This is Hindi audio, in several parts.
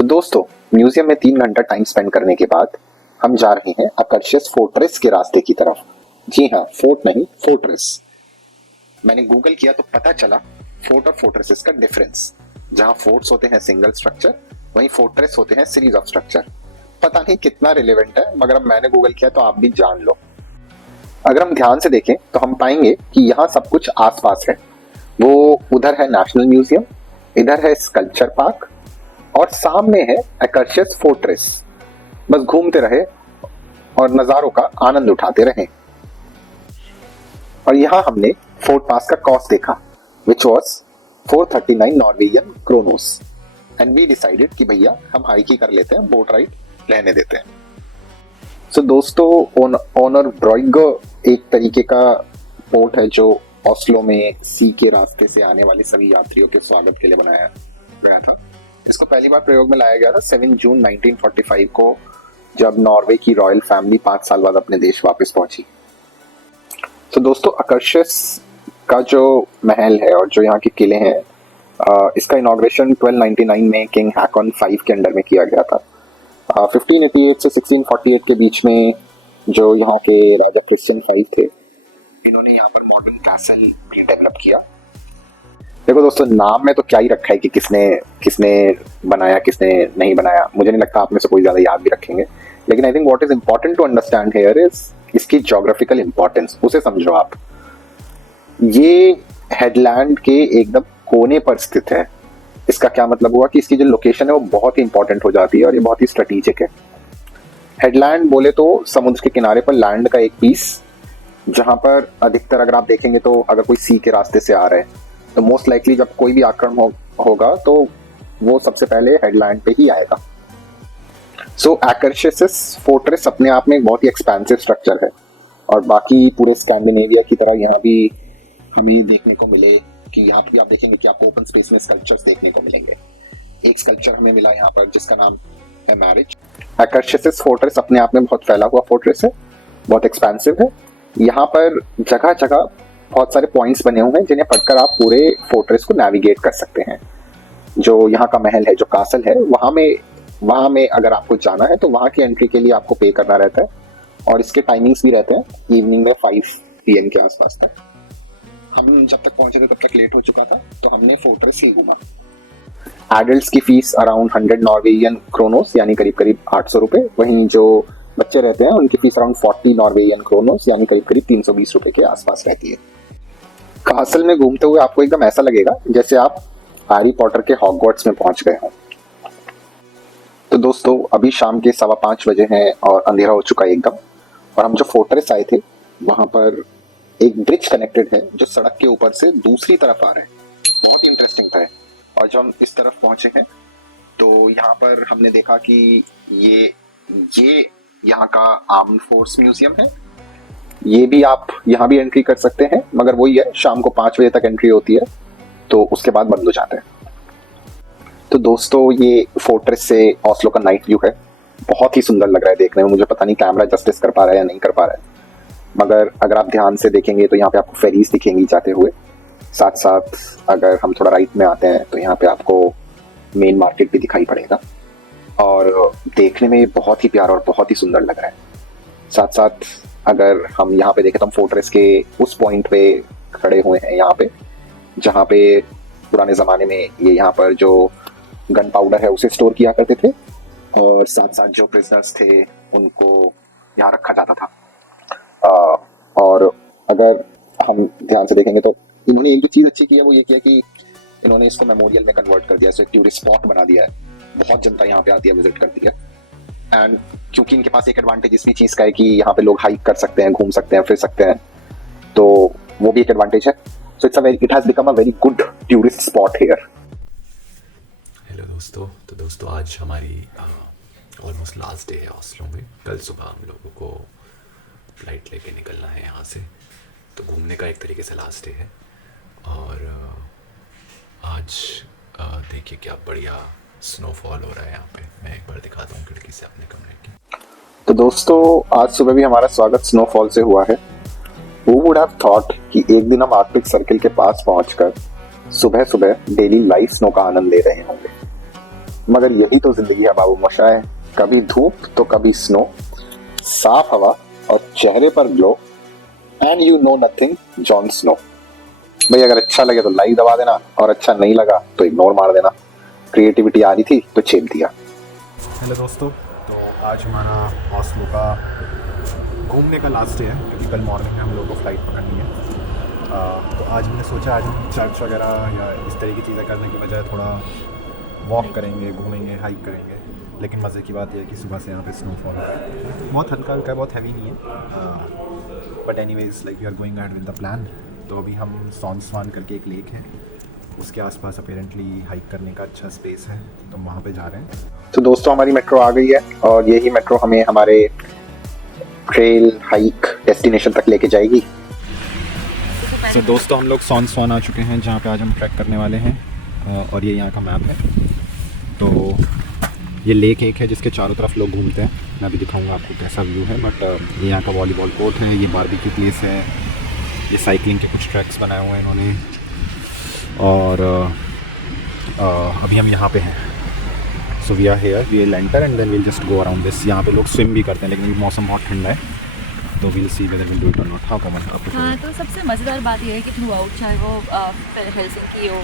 तो दोस्तों, म्यूजियम में 3 घंटा टाइम स्पेंड करने के बाद हम जा रहे हैं अकर्शियस फोर्ट्रेस के रास्ते की तरफ। जी हाँ, फोर्ट नहीं, फोर्ट्रेस। मैंने गूगल किया तो पता चला फोर्ट और फोर्ट्रेसेस का डिफरेंस। जहां फोर्ट्स होते हैं सिंगल स्ट्रक्चर, वहीं फोर्ट्रेस होते हैं सीरीज ऑफ स्ट्रक्चर। पता नहीं कितना रिलेवेंट है, मगर अब मैंने गूगल किया तो आप भी जान लो। अगर हम ध्यान से देखें तो हम पाएंगे कि यहाँ सब कुछ आसपास है। वो उधर है नेशनल म्यूजियम, इधर है स्कल्पचर पार्क और सामने है अकर्शियस फोर्ट्रेस। बस घूमते रहे और नजारों का आनंद उठाते रहे। और यहाँ हमने फोर्ट पास का कॉस्ट देखा, which was 439 Norwegian kroner, and we decided कि भैया हम हाइक ही कर लेते हैं, बोट राइड रहने देते हैं। सो दोस्तों, ओनर ब्रॉइगो एक तरीके का पोर्ट है जो ऑस्लो में सी के रास्ते से आने वाले सभी यात्रियों के स्वागत के लिए बनाया गया था। इसको पहली बार प्रयोग में लाया गया था 7 जून 1945 को, जब नॉर्वे की रॉयल फैमिली 5 साल बाद अपने देश वापस पहुंची। तो दोस्तों, अकर्शियस का जो महल है और जो यहाँ के किले हैं, इसका इनॉग्रेशन 1299 में किंग हैकन 5 के अंडर में किया गया था। 1588 से 1648 के बीच में जो यहाँ के राजा क्रिश्चियन 5 थे, इन्होंने यहाँ पर मॉडर्न कैसल भी डेवलप किया। देखो दोस्तों, नाम में तो क्या ही रखा है कि किसने किसने बनाया, किसने नहीं बनाया। मुझे नहीं लगता आप में से कोई ज्यादा याद भी रखेंगे, लेकिन I think what is important to understand here is इसकी ज्योग्राफिकल इंपॉर्टेंस। उसे समझो आप। ये हेडलैंड के एकदम कोने पर स्थित है। इसका क्या मतलब हुआ कि इसकी जो लोकेशन है वो बहुत ही इंपॉर्टेंट हो जाती है और ये बहुत ही स्ट्रेटेजिक है। हेडलैंड बोले तो समुद्र के किनारे पर लैंड का एक पीस, जहां पर अधिकतर अगर आप देखेंगे तो अगर कोई सी के रास्ते से आ रहा है तो मोस्ट लाइकली जब कोई भी आक्रमण होगा तो वो सबसे पहले हेडलैंड पे ही आएगा। सो अकर्शियस फोर्ट्रेस अपने आप में एक बहुत ही एक्सपेंसिव स्ट्रक्चर है और बाकी पूरे स्कैंडिनेविया की तरह यहाँ भी हमें देखने को मिले कि यहाँ पे आप देखेंगे कि आपको ओपन स्पेस में स्कल्पचर्स देखने को मिलेंगे। एक स्कल्पचर हमें मिला यहाँ पर जिसका नाम है मैरिज। अकर्शियस फोर्ट्रेस अपने आप में बहुत फैला हुआ फोर्ट्रेस है, बहुत एक्सपेंसिव है। यहाँ पर जगह जगह बहुत सारे पॉइंट्स बने हुए हैं जिन्हें पढ़कर आप पूरे फोर्ट्रेस को नेविगेट कर सकते हैं। जो यहाँ का महल है, जो कासल है, वहाँ में अगर आपको जाना है तो वहाँ की एंट्री के लिए आपको पे करना रहता है और इसके टाइमिंग्स भी रहते हैं इवनिंग में 5 PM के आसपास तक। हम जब तक पहुंचे थे तब तक लेट हो चुका था, तो हमने फोर्ट्रेस ही घूमा। एडल्ट्स की फीस अराउंड 100 नॉर्वेजियन क्रोनोस यानी करीब करीब 800 रुपए। वहीं जो बच्चे रहते हैं उनकी फीस अराउंड 40 नॉर्वेजियन क्रोनोस यानी करीब करीब 320 रुपए के आसपास रहती है। कासल में घूमते हुए आपको एकदम ऐसा लगेगा जैसे आप हैरी पॉटर के हॉगवर्ट्स में पहुंच गए हो। तो दोस्तों, अभी शाम के 5:15 बजे हैं और अंधेरा हो चुका है एकदम। और हम जो फोर्ट्रेस आए थे वहां पर एक ब्रिज कनेक्टेड है जो सड़क के ऊपर से दूसरी तरफ आ रहा है। बहुत ही इंटरेस्टिंग था। और जब हम इस तरफ पहुंचे हैं तो यहाँ पर हमने देखा कि ये यहाँ का आर्म्ड फोर्स म्यूजियम है। ये भी आप यहाँ भी एंट्री कर सकते हैं, मगर वही है, शाम को 5 बजे तक एंट्री होती है, तो उसके बाद बंद हो जाते हैं। तो दोस्तों, ये फोर्ट्रेस से ऑस्लो का नाइट व्यू है। बहुत ही सुंदर लग रहा है देखने में। मुझे पता नहीं कैमरा जस्टिस कर पा रहा है या नहीं कर पा रहा है, मगर अगर आप ध्यान से देखेंगे तो यहाँ पे आपको फेरीज दिखेंगी जाते हुए। साथ साथ अगर हम थोड़ा राइट में आते हैं तो यहाँ पे आपको मेन मार्केट भी दिखाई पड़ेगा और देखने में बहुत ही प्यारा और बहुत ही सुंदर लग रहा है। साथ साथ अगर हम यहाँ पे देखें तो हम फोर्ट्रेस के उस पॉइंट पे खड़े हुए हैं, यहाँ पे जहाँ पे पुराने ज़माने में ये यहाँ पर जो गन पाउडर है उसे स्टोर किया करते थे और साथ साथ जो प्रिजनर्स थे उनको यहाँ रखा जाता था। और अगर हम ध्यान से देखेंगे तो इन्होंने एक जो चीज़ अच्छी की है वो ये किया कि इन्होंने इसको मेमोरियल में कन्वर्ट कर दिया, इसे टूरिस्ट स्पॉट बना दिया है। बहुत जनता यहाँ पे आती है, विजिट करती है। एंड क्योंकि इनके पास एक एडवांटेज इस भी चीज़ का है कि यहाँ पे लोग हाइक कर सकते हैं, घूम सकते हैं, फिर सकते हैं, तो वो भी एक एडवांटेज है। So it has become a very good tourist spot here. Hello दोस्तों, तो दोस्तों आज हमारी ऑलमोस्ट लास्ट डे है ऑस्लो में। कल सुबह हम लोगों को फ्लाइट लेके निकलना है यहाँ से, तो घूमने का एक तरीके से लास्ट डे है। और आज देखिए क्या बढ़िया स्नोफॉल हो रहा है यहाँ पे। मैं एक बार दिखाता हूँ खिड़की से अपने कमरे की। तो दोस्तों, आज सुबह भी हमारा स्वागत स्नोफॉल से हुआ है। Who would have thought कि एक दिन हम आर्कटिक सर्किल के पास पहुंचकर सुबह सुबह डेली लाइव स्नो का आनंद ले रहे होंगे। मगर यही तो जिंदगी है बाबू मोशाय, कभी धूप तो कभी स्नो, साफ हवा और चेहरे पर glow, and you know nothing Jon Snow. भाई अगर अच्छा लगे तो लाइक दबा देना और अच्छा नहीं लगा तो इग्नोर मार देना। क्रिएटिविटी आ रही थी तो छेप दिया। हेलो दोस्तों, तो आज हमारा ऑस्लो का घूमने का लास्ट डे है क्योंकि कल मॉर्निंग में हम लोग को फ़्लाइट पकड़नी है। तो आज मैंने सोचा आज हम चर्च वगैरह या इस तरह की चीज़ें करने की बजाय थोड़ा वॉक करेंगे, घूमेंगे, हाइक करेंगे। लेकिन मज़े की बात यह है कि सुबह से यहाँ पे स्नोफॉल हो रहा है, बहुत हल्का हल्का है, बहुत हैवी नहीं है। But anyways like we are going ahead with the plan. तो अभी हम सॉन स्वान करके एक लेक है, उसके आसपास अपेरेंटली हाइक करने का अच्छा स्पेस है, तो हम वहाँ पे जा रहे हैं। तो दोस्तों हमारी मेट्रो आ गई है और यही मेट्रो हमें हमारे ट्रेल हाइक डेस्टिनेशन तक लेके जाएगी। तो दोस्तों हम लोग सॉन स्वान आ चुके हैं जहाँ पे आज हम ट्रैक करने वाले हैं, और ये यहाँ का मैप है। तो ये लेक एक है जिसके चारों तरफ लोग घूमते हैं, मैं अभी दिखाऊंगा आपको कैसा व्यू है। बट ये यहाँ का वॉलीबॉल कोर्ट है, ये बारबेक्यू प्लेस है, ये साइकिलिंग के कुछ ट्रैक्स बनाए हुए हैं इन्होंने। और अभी हम यहाँ पे हैं, so we are here, we will enter and then we'll just go around this. यहाँ पे लोग स्विम भी करते हैं, लेकिन अभी मौसम बहुत ठंडा है, तो we'll see weather will do it और नॉट। हाउ कम हाँ, तो सबसे मज़ेदार बात यह है कि थ्रू आउट, चाहे वो हेलसिंकी हो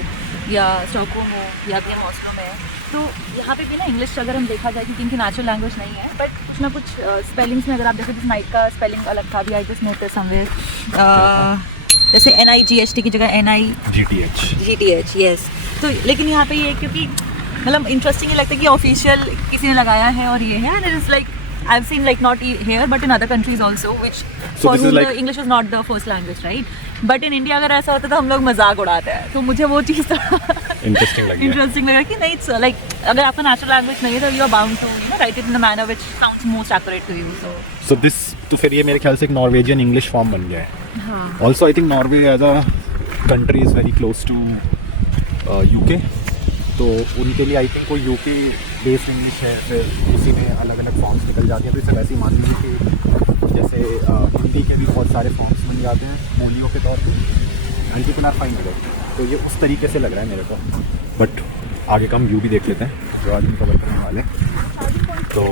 या स्टॉकहोम हो या भी हम ऑस्लो में है, तो यहाँ पे भी ना इंग्लिश अगर हम देखा जाए कि इनकी नेचुरल लैंग्वेज नहीं है, बट कुछ ना कुछ स्पेलिंग्स में अगर आप देखो, जिस नाइट का स्पेलिंग अलग था, भी आई जस्ट नोटिस समवेयर, जैसे NIGHT की जगह GTH, यस। तो लेकिन यहाँ पे ये क्योंकि मतलब इंटरेस्टिंग लगता है कि ऑफिशियल किसी ने लगाया है और ये है, and it is like I've seen like not here but in other countries also, which So for this is whom like the English is not the first language, right? But in India अगर ऐसा होता तो हम लोग मजाक उड़ाते हैं, तो मुझे वो चीज़ इंटरेस्टिंग लगी। इंटरेस्टिंग लगा कि नहीं, इट्स लाइक अगर आपका नेचुरल लैंग्वेज नहीं है तो you are bound to write it in the manner which sounds most accurate to you. So this, तो फिर ये मेरे ख्याल से एक नॉर्वेजियन इंग्लिश फॉर्म बन गया है। हाँ, also I think Norway as a country is very close to UK, तो उनके लिए आई थिंक वो UK बेस्ड इंग्लिश है, फिर उसी में अलग अलग फॉर्म्स निकल जाती हैं। तो इसे वैसे ही मान लीजिए कि जैसे हिंदी के भी बहुत सारे फॉर्म्स बन जाते हैं बोलियों के तौर पर, and you can fine it. तो ये उस तरीके से लग रहा है मेरे को। बट आगे का हम व्यू भी देख लेते हैं जो आज हम कवर करने वाले हैं। तो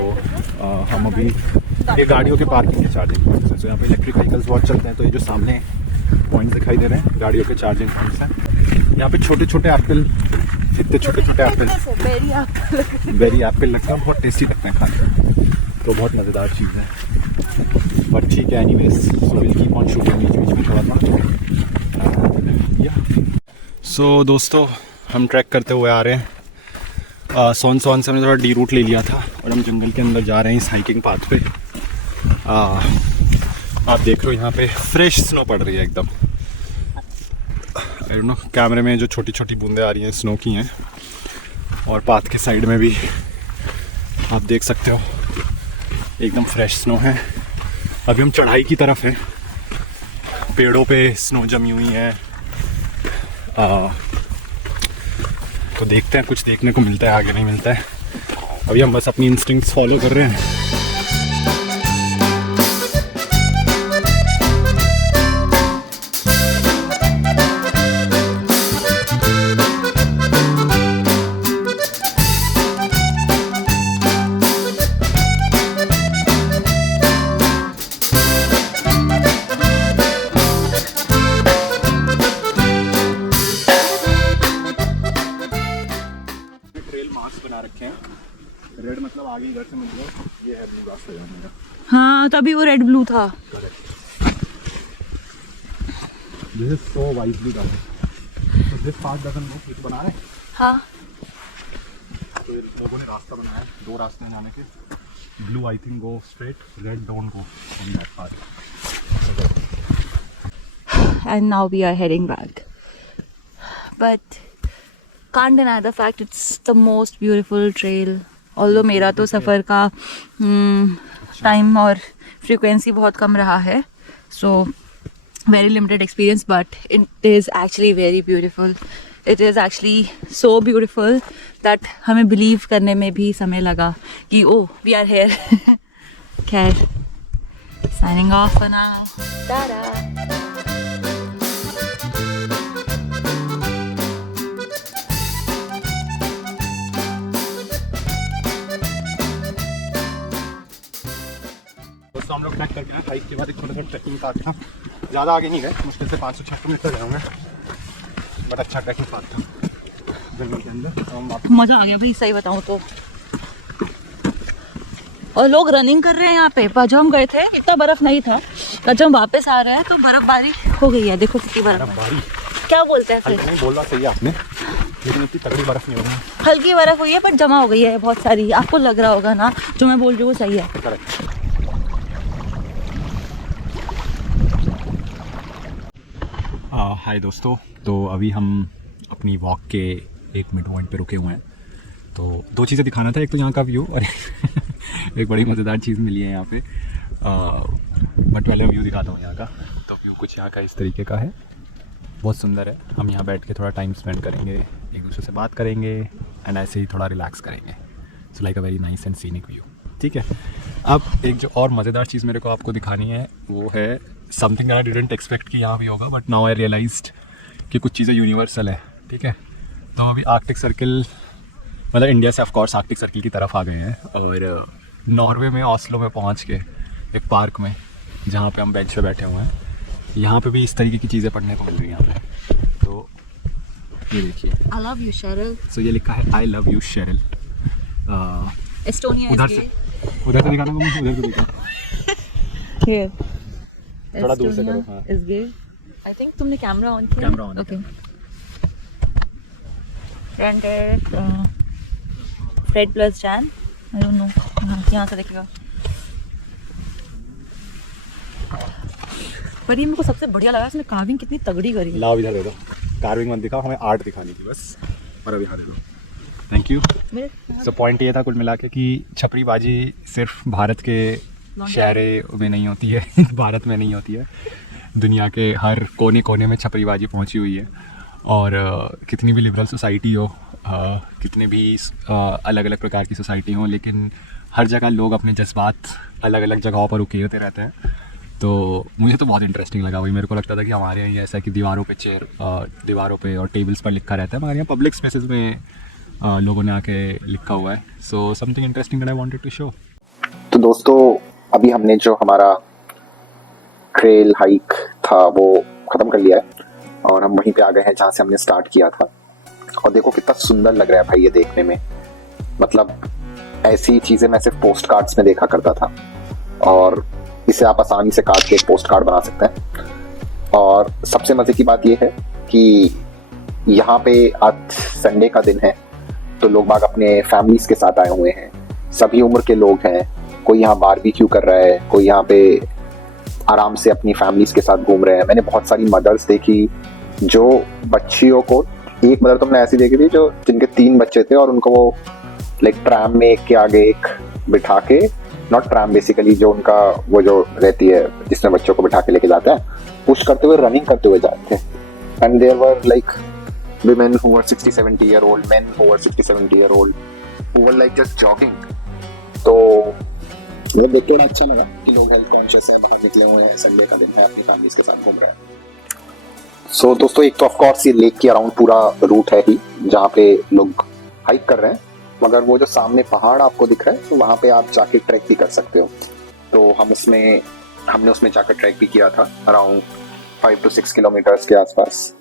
हम अभी ये गाड़ियों के पार्किंग के चार्जिंग पॉइंट्स हैं, तो यहाँ पे इलेक्ट्रिक व्हीकल्स बहुत चलते हैं। तो ये जो सामने पॉइंट दिखाई दे रहे हैं गाड़ियों के चार्जिंग पॉइंट्स हैं। यहाँ पे छोटे छोटे एप्पल, इतने छोटे छोटे एप्पल, बेरी एप्पल लगता है, बहुत टेस्टी लगते हैं खाने, तो बहुत मज़ेदार चीज़ है। बट ठीक है, anyways so will keep on shooting बीच बीच में थोड़ा सा। सो दोस्तों हम ट्रैक करते हुए आ रहे हैं। सोन से हमने थोड़ा डी रूट ले लिया था और हम जंगल के अंदर जा रहे हैं इस हाइकिंग पाथ पे। आप देख रहे हो यहाँ पे फ्रेश स्नो पड़ रही है एकदम। आई डोंट नो, कैमरे में जो छोटी छोटी बूंदें आ रही हैं स्नो की हैं, और पाथ के साइड में भी आप देख सकते हो एकदम फ्रेश स्नो है। अभी हम चढ़ाई की तरफ हैं, पेड़ों पे स्नो जमी हुई है। तो देखते हैं, कुछ देखने को मिलता है, आगे नहीं मिलता है। अभी हम बस अपनी इंस्टिंक्ट्स फॉलो कर रहे हैं। बना रखे हैं, रेड मतलब आगे इधर से मिल गया, ये है ब्लू रास्ता जाने का। हाँ, तभी वो रेड ब्लू था। This is so wisely done. तो दिस पाथ डजंट नो, कुछ बना रहे हैं। हाँ, तो लोगों ने रास्ता बनाया है, दो रास्ते हैं जाने के। Blue I think go straight, red don't go on that path. and now we are heading back, but can't deny the fact it's the most beautiful trail. Although मेरा तो सफ़र का टाइम और फ्रीक्वेंसी बहुत कम रहा है, so very limited experience, but it is actually very beautiful. It is actually so beautiful that हमें believe करने में भी समय लगा कि oh we are here. खैर, signing off for now. Ta-da. हम लोग ट्रैक करके आए, हाइक के बाद एक छोटा सा ट्रैकिंग पार्क था, ज़्यादा आगे नहीं गए, मुश्किल से 500-600 मीटर गए होंगे, बट अच्छा ट्रैकिंग पार्क था जंगल के अंदर। तो हम वापस मज़ा आ गया भाई, सही बताऊँ तो। और लोग रनिंग कर रहे हैं यहाँ पे। जब हम गए थे इतना बर्फ़ नहीं था, और जब हम वापस आ रहे हैं तो बर्फ़बारी हो गई है। देखो कितनी बारी क्या बोलते हैं फिर, नहीं बोलना सही है आपने, लेकिन इतनी तगड़ी बर्फ़ नहीं हो रही है। हल्की बर्फ़ हुई है बट जमा हो गई है बहुत सारी। आपको लग रहा होगा ना जो मैं बोल रही हूँ वो सही है। हाय दोस्तों, तो अभी हम अपनी वॉक के एक मिड पॉइंट पे रुके हुए हैं। तो 2 चीज़ें दिखाना था, एक तो यहाँ का व्यू और एक बड़ी मज़ेदार चीज़ मिली है यहाँ पे। बट पहले व्यू दिखाता हूँ यहाँ का। तो व्यू कुछ यहाँ का इस तरीके का है, बहुत सुंदर है। हम यहाँ बैठ के थोड़ा टाइम स्पेंड करेंगे, एक दूसरे से बात करेंगे एंड ऐसे ही थोड़ा रिलैक्स करेंगे। So like a very nice and scenic view. ठीक है, अब एक जो और मज़ेदार चीज़ मेरे को आपको दिखानी है वो है समथिंग आई डिडंट एक्सपेक्ट कि यहाँ भी होगा, बट नाउ आई रियलाइज्ड कि कुछ चीज़ें यूनिवर्सल है। ठीक है, तो अभी आर्कटिक सर्किल, मतलब इंडिया से ऑफकोर्स आर्कटिक सर्किल की तरफ आ गए हैं और नॉर्वे में ऑस्लो में पहुँच के एक पार्क में जहाँ पे हम बेंच पे बैठे हुए हैं, यहाँ पे भी इस तरीके की चीज़ें पढ़ने को मिल रही हैं यहाँ पे। तो ये देखिए, I love you, Cheryl. सो ये लिखा है I love you Sheryl. Estonia उधर is से gay. उधर से दिखाना को, मुझे उधर से दिखा। Here. थोड़ा दूर से Estonia करो, हाँ। is gay. I think तुमने कैमरा ऑन किया? Camera on है। Okay. And Fred plus Jan. I don't know. हाँ, यहाँ से देखिएगा। पर ये मेरे को सबसे बढ़िया लगा, इसने कार्विंग कितनी तगड़ी करी है। लाओ इधर दे दो, कार्विंग मत दिखाओ, हमें आर्ट दिखानी थी बस। और अब यहाँ दे दो, थैंक यू। मेरे सो पॉइंट ये था कुल मिला के कि छपरीबाजी सिर्फ भारत के शहरों में नहीं होती है भारत में नहीं होती है, दुनिया के हर कोने कोने में छपरीबाजी पहुंची हुई है। और कितनी भी लिबरल सोसाइटी हो, कितने भी अलग अलग प्रकार की सोसाइटी हो, लेकिन हर जगह लोग अपने जज्बात अलग अलग जगहों पर उकेरते रहते हैं। तो मुझे तो बहुत इंटरेस्टिंग लगा। वही मेरे को लगता था कि हमारे यहाँ ऐसा कि दीवारों पे दीवारों पे और टेबल्स पर लिखा रहता है, मगर यहाँ पब्लिक स्पेसेस में लोगों ने आके लिखा हुआ है। So something interesting that I wanted to show. तो दोस्तों, अभी हमने जो हमारा ट्रेल हाइक था वो ख़त्म कर लिया है और हम वहीं पे आ गए हैं जहाँ से हमने स्टार्ट किया था। और देखो कितना सुंदर लग रहा है भाई ये देखने में। मतलब ऐसी चीज़ें मैं सिर्फ पोस्ट कार्ड्स में देखा करता था और इसे आप आसानी से काट के एक पोस्ट कार्ड बना सकते हैं। और सबसे मज़े की बात ये है कि यहाँ पे आज संडे का दिन है, तो लोग बाग अपने फैमिलीज़ के साथ आए हुए हैं, सभी उम्र के लोग हैं। कोई यहाँ बारबेक्यू कर रहा है, कोई यहाँ पे आराम से अपनी फैमिलीज़ के साथ घूम रहे हैं। मैंने बहुत सारी मदर्स देखी जो बच्चियों को, एक मदर तो मैंने ऐसी देखी थी जो जिनके 3 बच्चे थे और उनको वो लाइक ट्रैम में एक के आगे एक बिठा के, नॉट ट्रैम बेसिकली, जो उनका वो जो रहती है जिसमें बच्चों को बिठा के लेके जाते हैं, पुश करते हुए रनिंग करते हुए जाते थे। And there were like women who were 60-70 year old, men who were 60-70 year old, who were like just jogging. तो वो देख के अच्छा लगा कि लोग हेल्थ कॉन्शियस हैं, बाहर निकले हुए हैं, संडे का दिन है, अपनी फैमिलीज के साथ घूम रहे हैं। सो दोस्तों, एक तो ऑफ कोर्स ये लेक के अराउंड पूरा रूट है ही जहाँ पे लोग हाइक कर रहे हैं, मगर वो जो सामने पहाड़ आपको दिख रहा है तो वहाँ पे आप जाके ट्रैक भी कर सकते हो। तो हमने उसमें जाकर ट्रैक भी किया था अराउंड 5 to 6 किलोमीटर्स के आसपास,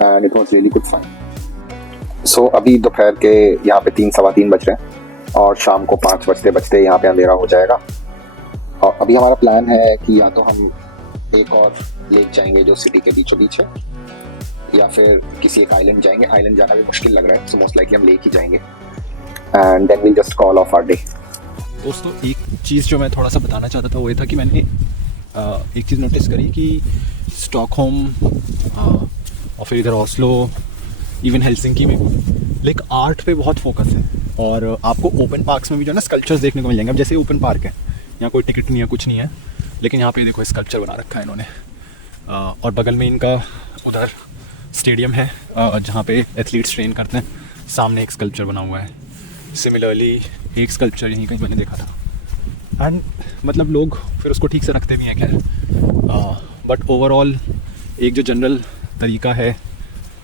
and it was really good fun. So अभी दोपहर के यहाँ पे 3-3:15 बज रहे हैं और शाम को 5 बजते यहाँ पे अंधेरा हो जाएगा। और अभी हमारा प्लान है कि या तो हम एक और लेक जाएंगे जो सिटी के बीचों बीच है, या फिर किसी एक आइलैंड जाएंगे। आइलैंड जाना भी मुश्किल लग रहा है, सो मोस्ट लाइकली हम लेक ही जाएंगे and then we'll just call off our day. दोस्तों, एक चीज़ जो मैं थोड़ा सा बताना चाहता था वो ये था कि मैंने एक चीज़ नोटिस करी कि स्टॉकहोम और फिर इधर ऑस्लो, इवन हेलसिंकी में लाइक आर्ट पे बहुत फोकस है। और आपको ओपन पार्क्स में भी जो है ना स्कल्पचर्स देखने को मिल जाएंगे। अब जैसे ओपन पार्क है, यहाँ कोई टिकट नहीं है, कुछ नहीं है, लेकिन यहाँ पे देखो स्कल्पचर बना रखा है इन्होंने। और बगल में इनका उधर स्टेडियम है जहाँ पे एथलीट्स ट्रेन करते हैं, सामने एक स्कल्पचर बना हुआ है। सिमिलरली एक स्कल्पचर यहीं कहीं मैंने देखा था, एंड मतलब लोग फिर उसको ठीक से रखते भी हैं खैर। बट ओवरऑल एक जो जनरल तरीका है,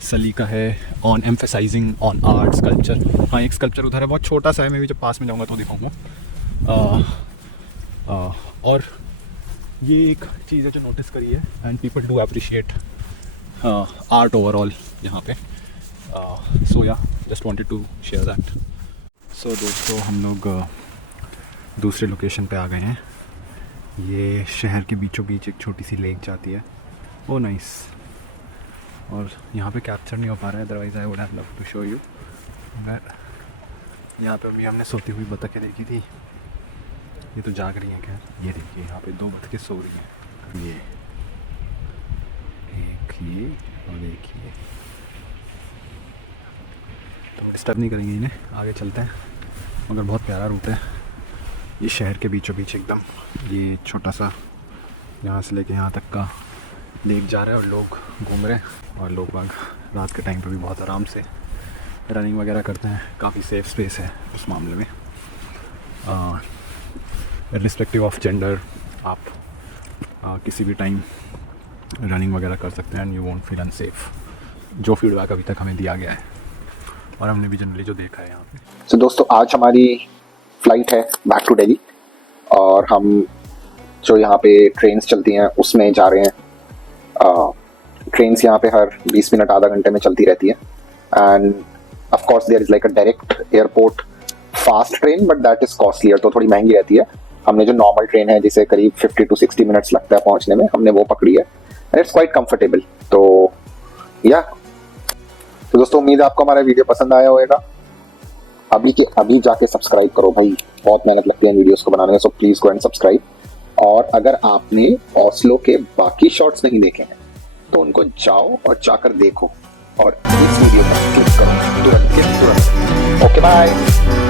सलीका है on emphasizing on art sculpture. हाँ, एक स्कल्पचर उधर है, बहुत छोटा सा है, मैं भी जब पास में जाऊँगा तो दिखाऊँगा। और ये एक चीज़ है जो नोटिस करी है and people do appreciate art overall यहाँ पे। So yeah just wanted to share that. So दोस्तों हम लोग दूसरे लोकेशन पे आ गए हैं। ये शहर के बीचों बीच एक छोटी सी लेक जाती है। Oh nice. और यहाँ पे कैप्चर नहीं हो पा रहा है, otherwise I would have love to show you. यहाँ पे अभी हमने सोती हुई बतखें देखी थी, ये तो जाग रही हैं क्या। ये देखिए यहाँ पे 2 बतखें सो रही हैं, ये एक ये और एक ये। तो डिस्टर्ब नहीं करेंगे इन्हें, आगे चलते हैं। मगर बहुत प्यारा रूट है ये, शहर के बीचों बीच एकदम। ये छोटा सा यहाँ से लेके यहाँ तक का लेक जा रहा है और लोग घूम रहे हैं। और लोग बाग रात के टाइम पे भी बहुत आराम से रनिंग वगैरह करते हैं। काफ़ी सेफ स्पेस है उस मामले में। रिस्पेक्टिव ऑफ जेंडर आप किसी भी टाइम रनिंग वगैरह कर सकते हैं and you won't feel unsafe, जो फीडबैक अभी तक हमें दिया गया है और हमने भी जनरली जो देखा है यहाँ पे। तो दोस्तों आज हमारी फ्लाइट है बैक टू दिल्ली और हम जो यहाँ पे ट्रेन्स चलती हैं उसमें जा रहे हैं। ट्रेन्स यहाँ पे हर 20 मिनट आधा घंटे में चलती रहती है and of course there is like a direct airport fast train but that is costlier, तो थोड़ी महंगी रहती है। हमने जो नॉर्मल ट्रेन है जिसे करीब 50 to 60 मिनट्स लगता है पहुंचने में, हमने वो पकड़ी है एंड इट्स क्वाइट कंफर्टेबल। तो या तो दोस्तों उम्मीद है आपको हमारा वीडियो पसंद आया होगा। अभी जाके सब्सक्राइब करो भाई, बहुत मेहनत लगती है वीडियोस को बनाने में, so please go and subscribe. और अगर आपने ऑस्लो के बाकी शॉट्स नहीं देखे हैं तो उनको जाओ और जाकर देखो और इस वीडियो पर क्लिक करो तुरंत के तुरंत। Okay bye.